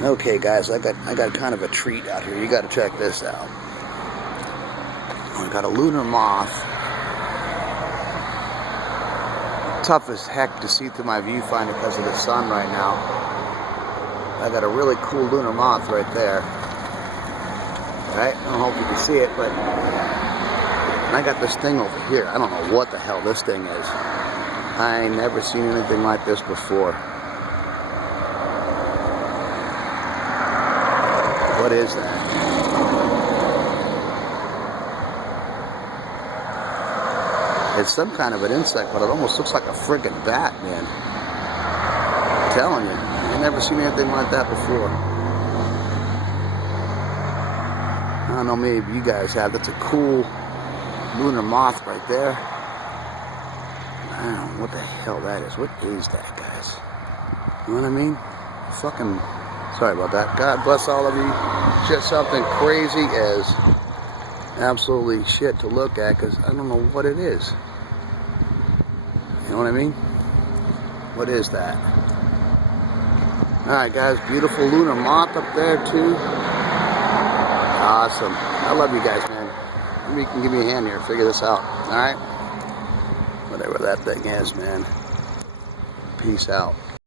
Okay, guys, I got kind of a treat out here. You got to check this out. I got a lunar moth. Tough as heck to see through my viewfinder because of the sun right now. I got a really cool lunar moth right there. Right? I don't know if you can see it, but I got this thing over here. I don't know what the hell this thing is. I ain't never seen anything like this before. What is that? It's some kind of an insect, but it almost looks like a friggin' bat, man. I'm telling you, I've never seen anything like that before. I don't know, maybe you guys have. That's a cool lunar moth right there. I don't know what the hell that is. What is that, guys? You know what I mean? Fucking... Sorry about that. God bless all of you. Just something crazy as absolutely shit to look at because I don't know what it is. You know what I mean? What is that? Alright, guys. Beautiful lunar moth up there, too. Awesome. I love you guys, man. Maybe you can give me a hand here. Figure this out. Alright? Whatever that thing is, man. Peace out.